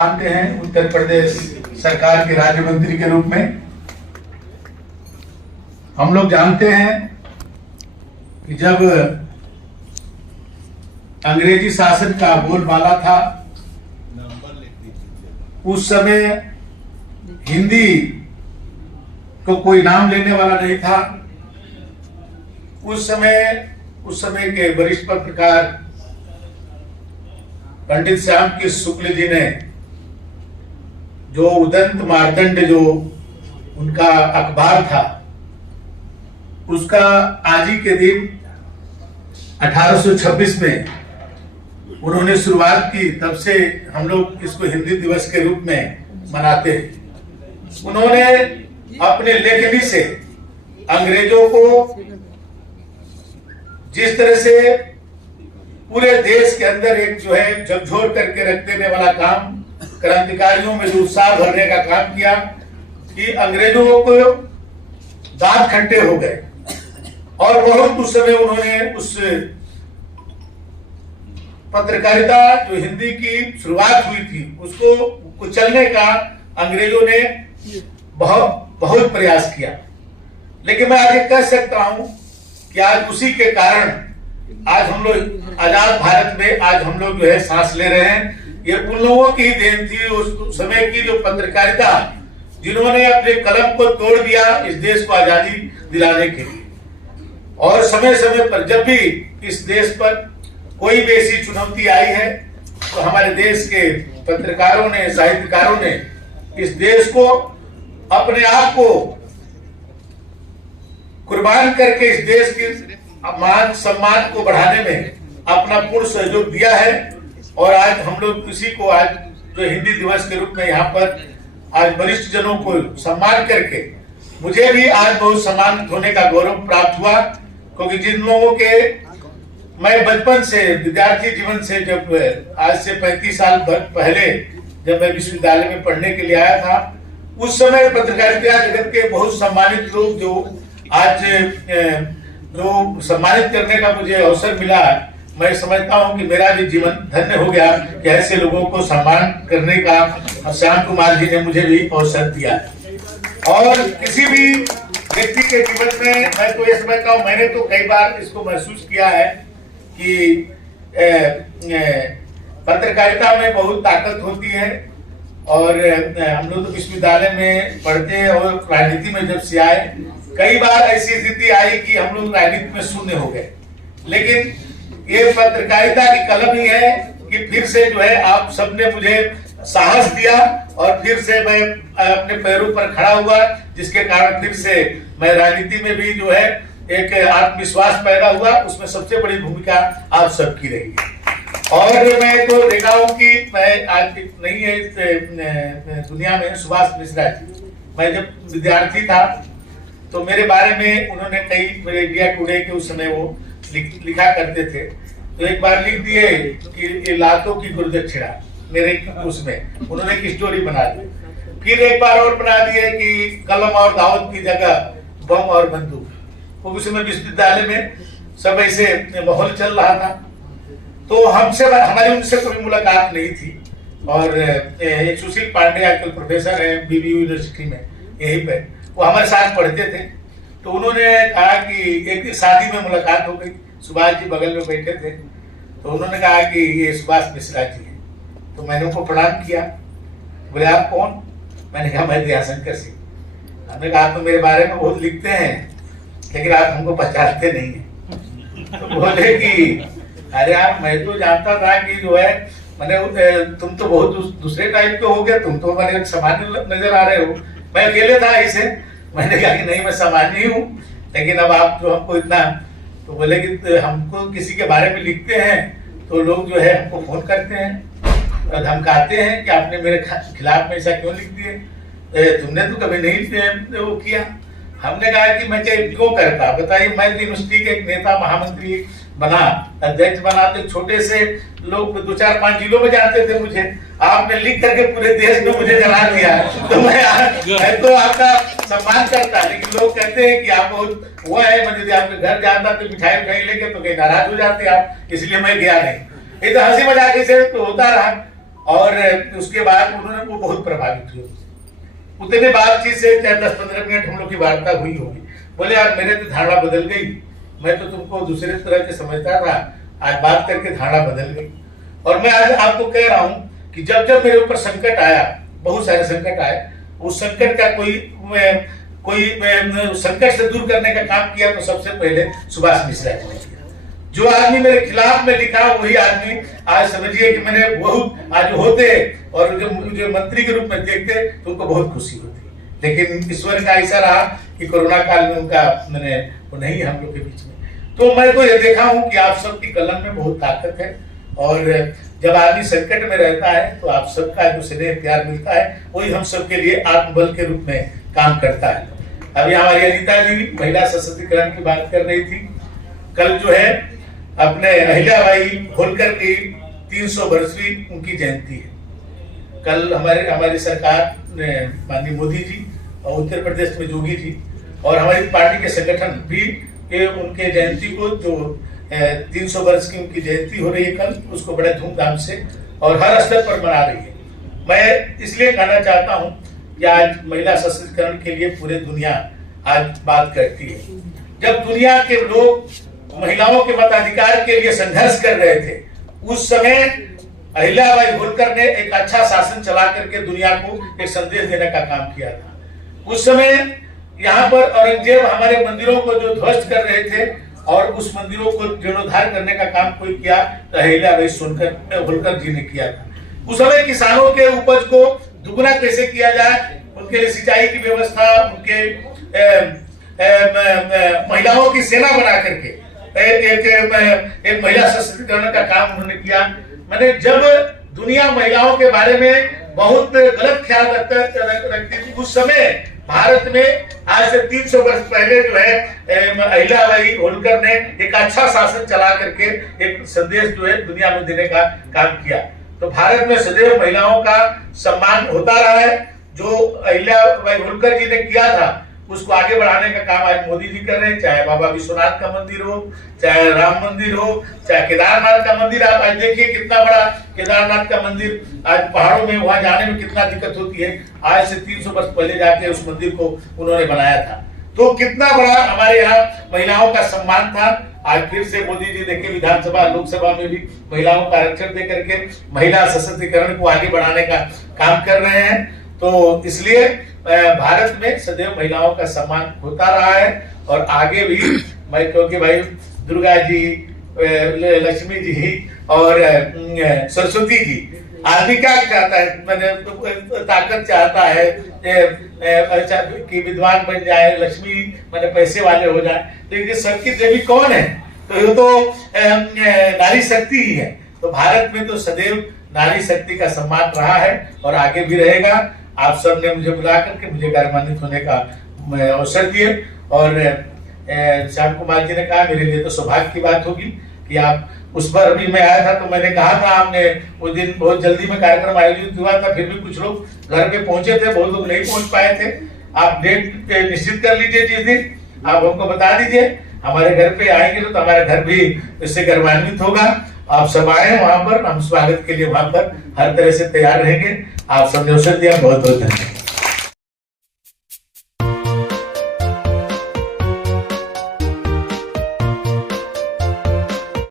जानते हैं उत्तर प्रदेश सरकार के राज्य मंत्री के रूप में हम लोग जानते हैं कि जब अंग्रेजी शासन का बोलबाला था उस समय हिंदी को कोई नाम लेने वाला नहीं था। उस समय के वरिष्ठ पत्रकार पंडित श्याम कृष्ण शुक्ल जी ने जो उदंत मार्तंड जो उनका अखबार था उसका आज ही के दिन 1826 में उन्होंने शुरुआत की। तब से हम लोग इसको हिंदी दिवस के रूप में मनाते हैं। उन्होंने अपने लेखनी से अंग्रेजों को जिस तरह से पूरे देश के अंदर एक जो है झकझोर करके रख देने वाला काम, क्रांतिकारियों में जो उत्साह भरने का काम किया कि अंग्रेजों को दांत खट्टे हो गए। और बहुत उस समय उन्होंने उस पत्रकारिता जो हिंदी की शुरुआत हुई थी उसको कुचलने का अंग्रेजों ने बहुत प्रयास किया। लेकिन मैं आज कह सकता हूं कि आज उसी के कारण आज हम लोग आजाद भारत में आज हम लोग जो है सांस ले रहे हैं। ये उन लोगों की देन थी, उस समय की जो पत्रकारिता जिन्होंने अपने कलम को तोड़ दिया इस देश को आजादी दिलाने के लिए। और समय समय पर जब भी इस देश पर कोई भी ऐसी चुनौती आई है तो हमारे देश के पत्रकारों ने, साहित्यकारों ने इस देश को अपने आप को कुर्बान करके इस देश की मान सम्मान को बढ़ाने में अपना पूर्ण सहयोग दिया है। और आज हम लोग इसी को आज जो हिंदी दिवस के रूप में यहाँ पर आज वरिष्ठ जनों को सम्मान करके मुझे भी आज बहुत सम्मानित होने का गौरव प्राप्त हुआ। क्योंकि जिन लोगों के मैं बचपन से विद्यार्थी जीवन से जब आज से 35 साल पहले जब मैं विश्वविद्यालय में पढ़ने के लिए आया था उस समय पत्रकारिता जगत के बहुत सम्मानित लोग जो आज जो सम्मानित करने का मुझे अवसर मिला, मैं समझता हूं कि मेरा भी जीवन धन्य हो गया कि ऐसे लोगों को सम्मान करने का श्याम कुमार जी ने मुझे भी अवसर दिया। और किसी भी व्यक्ति के जीवन में मैं तो ये समझता हूं, मैंने तो कई बार इसको महसूस किया है कि पत्रकारिता में बहुत ताकत होती है। और हम लोग तो विश्वविद्यालय में पढ़ते हैं और राजनीति में जब से आए कई बार ऐसी स्थिति आई कि हम लोग राजनीति में शून्य हो गए। लेकिन ये पत्रकारिता की कलम ही है कि फिर से जो है आप सबने मुझे साहस दिया और फिर से मैं अपने पैरों पर खड़ा हुआ, जिसके कारण फिर से मैं राजनीति में भी जो है एक आत्मविश्वास पैदा हुआ। उसमें सबसे बड़ी भूमिका आप सबकी रही है। और मैं तो देखा हूँ कि मैं आज नहीं है इस दुनिया में सुभाष मिश्रा जी, मैं जब विद्यार्थी था तो मेरे बारे में उन्होंने कई मेरे इंडिया टुडे के उस समय वो लिखा करते थे। तो एक बार लिख दिए कि ये लातों की गुरुदक्षिणा, मेरे उसमें उन्होंने एक स्टोरी बना दी। फिर एक बार और बना दिए कि कलम और दाऊद की जगह बम और बंदूक। तो उस समय विश्वविद्यालय में सब ऐसे माहौल चल रहा था। तो हमारी उनसे कभी मुलाकात नहीं थी। और एक सुशील पांडे आजकल प्रोफेसर है बीबीयू यूनिवर्सिटी में यहीं पे, वो हमारे साथ पढ़ते थे। तो उन्होंने कहा कि एक शादी में मुलाकात हो गई, सुभाष जी बगल में बैठे थे। तो उन्होंने कहा कि ये सुभाष मिश्रा जी है। तो मैंने उनको प्रणाम किया। बोले आप कौन? मैंने कहा मैं दयाशंकर सिंह। हमने कहा आप तो मेरे बारे में बहुत लिखते हैं लेकिन आप हमको पहचानते नहीं है। तो बोले कि अरे यार मैं तो जानता था कि जो है मैंने तुम तो बहुत दूसरे टाइप के हो गए, तुम तो मैंने सामान्य नजर आ रहे हो। मैं अकेले था ऐसे। मैंने कहा कि नहीं मैं सामान्य ही हूँ, लेकिन अब आप जो हमको इतना, तो बोले कि हमको किसी के बारे में लिखते हैं तो लोग जो है हमको फोन करते हैं, धमकाते हैं कि आपने मेरे खिलाफ में ऐसा क्यों लिख दिए, तुमने तो कभी नहीं वो किया। हमने कहा कि मैं क्यों करता, बताइए। मैं यूनिवर्सिटी के एक नेता महामंत्री बना, अध्यक्ष बना, तो छोटे से लोग 2-4-5 जिलों में जानते थे मुझे। आपने लिख करके पूरे देश में मुझे जना दिया। तो मैं तो आपका सम्मान करता, लेकिन लोग कहते हैं कि आप बहुत वो है, मैं यदि आपके घर जाता तो मिठाई उठाई लेके तो कहीं नाराज हो जाते आप, इसलिए मैं गया नहीं। ये तो हंसी मजाक से तो होता रहा। और उसके बाद उन्होंने वो बहुत प्रभावित हुए। उतने बातचीत से 10-15 मिनट हम लोग की वार्ता हुई होगी। बोले यार मेरे तो धारणा बदल गई, मैं तो तुमको दूसरे तरह के समझता था, आज बात करके धारणा बदल गई। और मैं आज आपको कह रहा हूँ कि जब जब मेरे ऊपर संकट आया, बहुत सारे संकट आए, उस संकट का कोई संकट से दूर करने का काम किया तो सबसे पहले सुभाष मिश्रा जी ने किया। जो आदमी मेरे खिलाफ में लिखा वही आदमी आज समझिए कि मैंने बहुत आज होते और जो मुझे मंत्री के रूप में देखते तो उनको बहुत खुशी होती, लेकिन ईश्वर का ऐसा रहा कि कोरोना काल में उनका मैंने वो नहीं हम लोग के बीच में। तो मैं तो ये देखा हूँ कि आप सबकी कलम में बहुत ताकत है, और जब आदमी संकट में रहता है तो आप सबका जो स्नेह प्यार मिलता है वही हम सबके लिए आत्मबल के रूप में काम करता है। अभी हमारी अनीता जी महिला सशक्तिकरण की बात कर रही थी। कल जो है अपने अहिल्याबाई होलकर की 300 वर्षवीं उनकी जयंती है। कल हमारी सरकार ने माननीय मोदी जी और उत्तर प्रदेश में योगी जी और हमारी पार्टी के संगठन भी उनके जयंती को जो 300 वर्ष की उनकी जयंती हो रही है कल, उसको बड़े धूमधाम से और हर स्तर पर मना रही है। मैं इसलिए कहना चाहता हूं कि आज महिला सशक्तिकरण के लिए पूरी दुनिया आज बात करती है। जब दुनिया के लोग महिलाओं के मताधिकार के लिए संघर्ष कर रहे थे, उस समय अहिल्याबाई होलकर ने एक अच्छा शासन चला करके दुनिया को एक संदेश देने का काम किया था। उस समय यहाँ पर औरंगजेब हमारे मंदिरों को जो ध्वस्त कर रहे थे और उस मंदिरों को जीर्णोद्धार करने का काम कोई किया तो अहिल्याबाई होलकर जी ने किया था। उस समय किसानों के उपज को दुगुना कैसे किया जाए, उनके लिए सिंचाई की व्यवस्था, उनके महिलाओं की सेना बना करके एक महिला सशक्तिकरण का काम उन्होंने किया। मैंने जब दुनिया महिलाओं के बारे में बहुत गलत ख्याल रखती थी, उस समय भारत में आज से 300 वर्ष पहले जो है अहिल्याबाई होलकर ने एक अच्छा शासन चला करके एक संदेश जो है दुनिया में देने का काम किया। तो भारत में सदैव महिलाओं का सम्मान होता रहा है। जो अहिल्याबाई होलकर जी ने किया था उसको आगे बढ़ाने का काम आज मोदी जी कर रहे हैं। चाहे बाबा विश्वनाथ का मंदिर हो, चाहे राम मंदिर हो, चाहे केदारनाथ का मंदिर। आप आज देखिए कितना बड़ा केदारनाथ का मंदिर, आज पहाड़ों में वहां जाने में कितना दिक्कत होती है। आज से 300 वर्ष पहले जाके उस मंदिर को उन्होंने बनाया था। तो कितना बड़ा हमारे यहाँ महिलाओं का सम्मान था। आज फिर से मोदी जी देखिए विधानसभा लोकसभा में भी महिलाओं का आरक्षण दे करके महिला सशक्तिकरण को आगे बढ़ाने का काम कर रहे हैं। तो इसलिए भारत में सदैव महिलाओं का सम्मान होता रहा है और आगे भी। मैं क्योंकि भाई दुर्गा जी, लक्ष्मी जी और सरस्वती जी, आदमी क्या चाहता है, मैंने ताकत चाहता है कि विद्वान बन जाए, लक्ष्मी मैंने पैसे वाले हो जाए, लेकिन सबकी देवी कौन है? तो ये तो नारी शक्ति ही है। तो भारत में तो सदैव नारी शक्ति का सम्मान रहा है और आगे भी रहेगा। आप सब ने मुझे बुला करके मुझे गौरवान्वित होने का अवसर दिए और श्याम कुमार जी ने कहा मेरे लिए तो सौभाग्य की बात होगी कि आप उस पर अभी मैं आया था तो मैंने कहा था, आपने उस दिन बहुत जल्दी में कार्यक्रम आयोजित हुआ था, फिर भी कुछ लोग घर पे पहुंचे थे, बहुत लोग नहीं पहुंच पाए थे। आप डेट निश्चित कर लीजिए, जिस दिन आप हमको बता दीजिए, हमारे घर पे आएंगे तो हमारा घर भी इससे गौरवान्वित होगा। आप सब आए वहां पर, हम स्वागत के लिए वहां पर हर तरह से तैयार रहेंगे। आप सबने अवसर दिया, बहुत बहुत धन्यवाद।